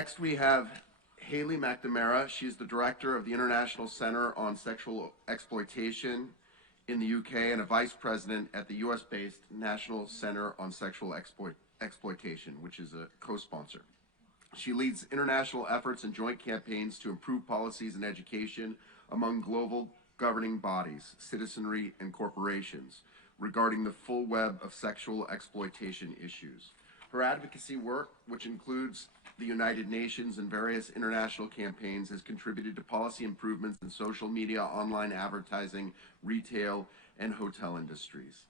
Next, we have Haley McNamara. She's the director of the International Center on Sexual Exploitation in the UK and a vice president at the US-based National Center on Sexual Exploitation, which is a co-sponsor. She leads international efforts and joint campaigns to improve policies and education among global governing bodies, citizenry, and corporations regarding the full web of sexual exploitation issues. Her advocacy work, which includes the United Nations and various international campaigns, has contributed to policy improvements in social media, online advertising, retail, and hotel industries.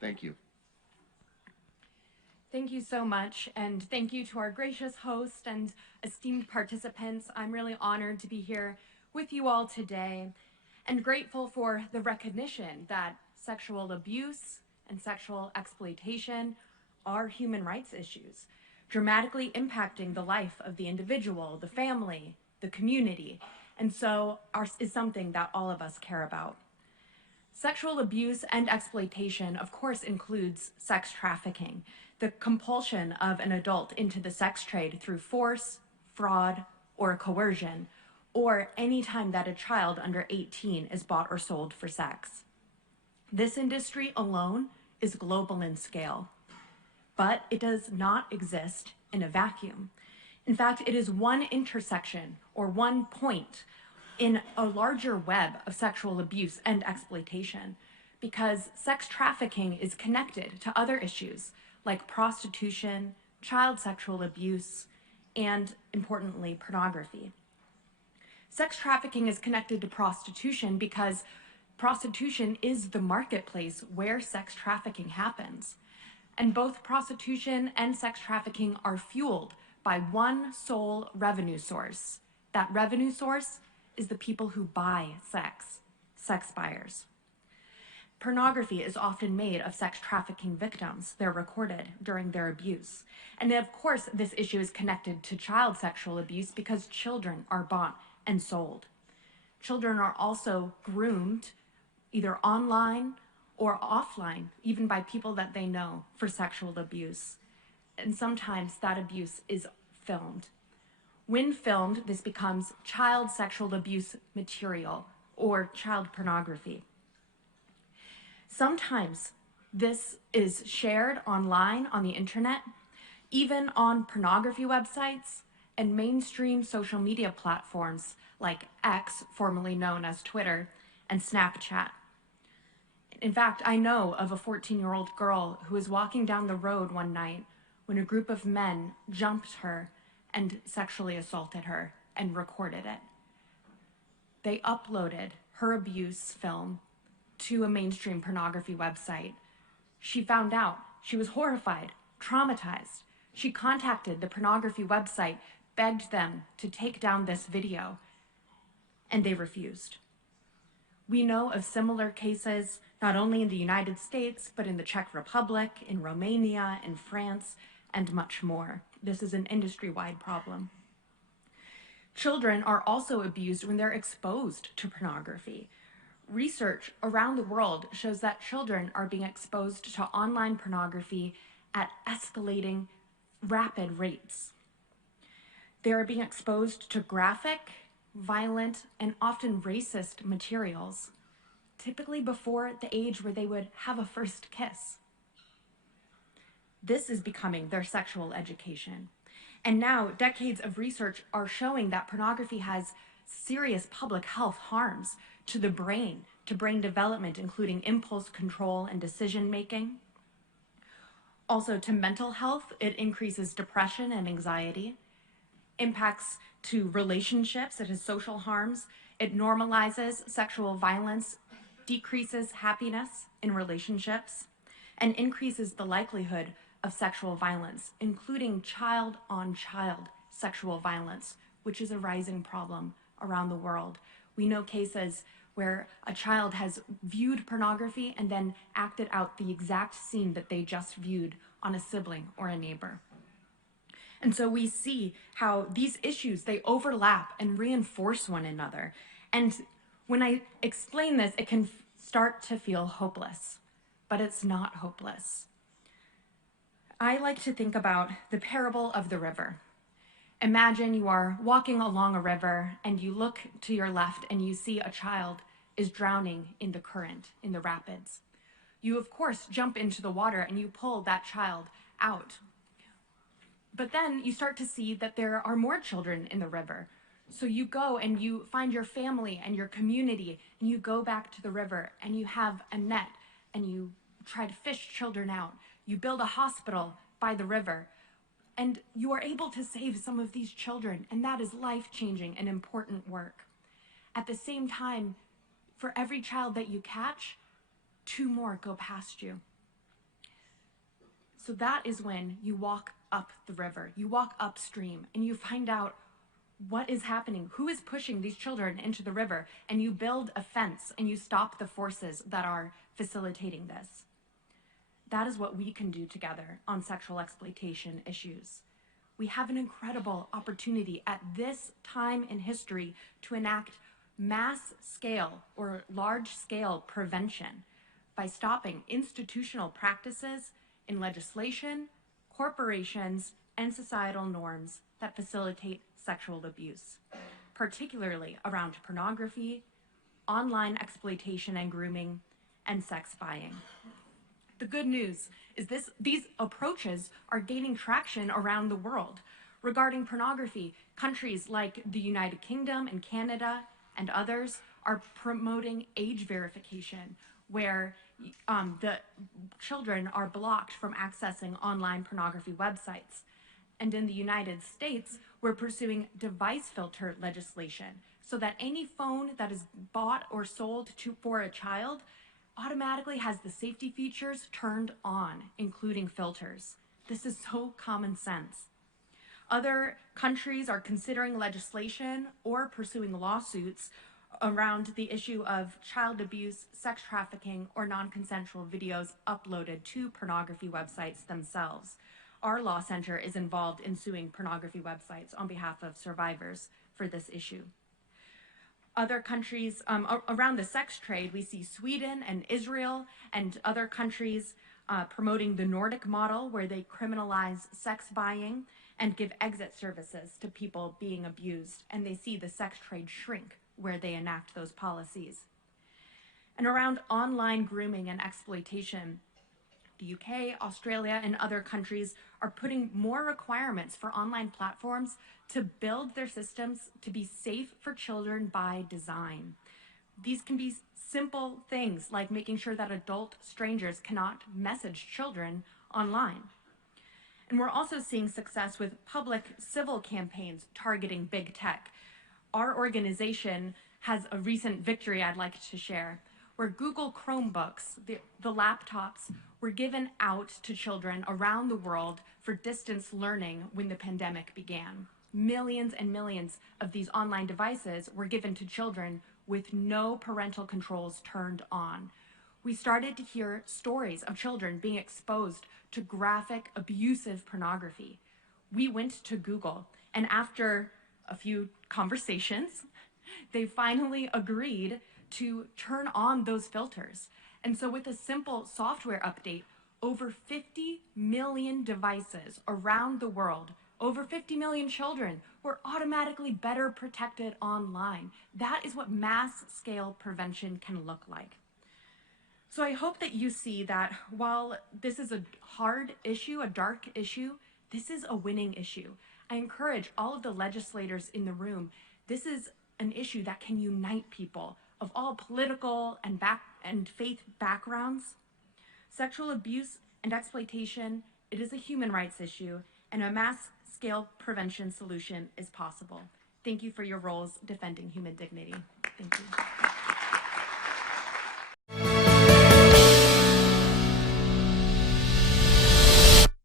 Thank you. Thank you so much, and thank you to our gracious host and esteemed participants. I'm really honored to be here with you all today and grateful for the recognition that sexual abuse and sexual exploitation are human rights issues, dramatically impacting the life of the individual, the family, the community, and so is something that all of us care about. Sexual abuse and exploitation, of course, includes sex trafficking, the compulsion of an adult into the sex trade through force, fraud, or coercion, or any time that a child under 18 is bought or sold for sex. This industry alone is global in scale, but it does not exist in a vacuum. In fact, it is one intersection or one point in a larger web of sexual abuse and exploitation, because sex trafficking is connected to other issues like prostitution, child sexual abuse, and importantly, pornography. Sex trafficking is connected to prostitution because prostitution is the marketplace where sex trafficking happens. And both prostitution and sex trafficking are fueled by one sole revenue source. That revenue source is the people who buy sex buyers. Pornography is often made of sex trafficking victims. They're recorded during their abuse. And of course, this issue is connected to child sexual abuse because children are bought and sold. Children are also groomed either online or offline, even by people that they know, for sexual abuse. And sometimes that abuse is filmed. When filmed, this becomes child sexual abuse material or child pornography. Sometimes this is shared online on the internet, even on pornography websites and mainstream social media platforms like X, formerly known as Twitter, and Snapchat. In fact, I know of a 14-year-old girl who was walking down the road one night when a group of men jumped her and sexually assaulted her and recorded it. They uploaded her abuse film to a mainstream pornography website. She found out. She was horrified, traumatized. She contacted the pornography website, begged them to take down this video, and they refused. We know of similar cases not only in the United States, but in the Czech Republic, in Romania, in France, and much more. This is an industry-wide problem. Children are also abused when they're exposed to pornography. Research around the world shows that children are being exposed to online pornography at escalating rapid rates. They are being exposed to graphic, violent, and often racist materials, typically before the age where they would have a first kiss. This is becoming their sexual education. And now decades of research are showing that pornography has serious public health harms to the brain, to brain development, including impulse control and decision making. Also to mental health, it increases depression and anxiety. Impacts to relationships, it has social harms. It normalizes sexual violence, decreases happiness in relationships, and increases the likelihood of sexual violence, including child-on-child sexual violence, which is a rising problem around the world. We know cases where a child has viewed pornography and then acted out the exact scene that they just viewed on a sibling or a neighbor. And so we see how these issues, they overlap and reinforce one another. And when I explain this, it can start to feel hopeless, but it's not hopeless. I like to think about the parable of the river. Imagine you are walking along a river and you look to your left and you see a child is drowning in the current, in the rapids. You, of course, jump into the water and you pull that child out. But then you start to see that there are more children in the river. So you go and you find your family and your community and you go back to the river and you have a net and you try to fish children out. You build a hospital by the river and you are able to save some of these children, and that is life-changing and important work. At the same time, for every child that you catch, 2 more go past you. So that is when you walk up the river, you walk upstream, and you find out what is happening, who is pushing these children into the river, and you build a fence and you stop the forces that are facilitating this. That is what we can do together on sexual exploitation issues. We have an incredible opportunity at this time in history to enact mass scale or large scale prevention by stopping institutional practices in legislation, corporations, and societal norms that facilitate sexual abuse, particularly around pornography, online exploitation and grooming, and sex buying. The good news is these approaches are gaining traction around the world. Regarding pornography, countries like the United Kingdom and Canada and others are promoting age verification, where the children are blocked from accessing online pornography websites. And in the United States, we're pursuing device filter legislation so that any phone that is bought or sold for a child automatically has the safety features turned on, including filters. This is so common sense. Other countries are considering legislation or pursuing lawsuits around the issue of child abuse, sex trafficking, or non-consensual videos uploaded to pornography websites themselves. Our law center is involved in suing pornography websites on behalf of survivors for this issue. Other countries around the sex trade, we see Sweden and Israel and other countries promoting the Nordic model, where they criminalize sex buying and give exit services to people being abused, and they see the sex trade shrink where they enact those policies. And around online grooming and exploitation, the UK, Australia, and other countries are putting more requirements for online platforms to build their systems to be safe for children by design. These can be simple things like making sure that adult strangers cannot message children online. And we're also seeing success with public civil campaigns targeting big tech. Our organization has a recent victory I'd like to share, where Google Chromebooks, the laptops, were given out to children around the world for distance learning when the pandemic began. Millions and millions of these online devices were given to children with no parental controls turned on. We started to hear stories of children being exposed to graphic, abusive pornography. We went to Google, and after a few conversations, they finally agreed to turn on those filters. And so with a simple software update, over 50 million devices around the world, over 50 million children were automatically better protected online. That is what mass scale prevention can look like. So I hope that you see that while this is a hard issue, a dark issue, this is a winning issue. I encourage all of the legislators in the room, this is an issue that can unite people of all political and faith backgrounds. Sexual abuse and exploitation, it is a human rights issue, and a mass-scale prevention solution is possible. Thank you for your roles defending human dignity. Thank you.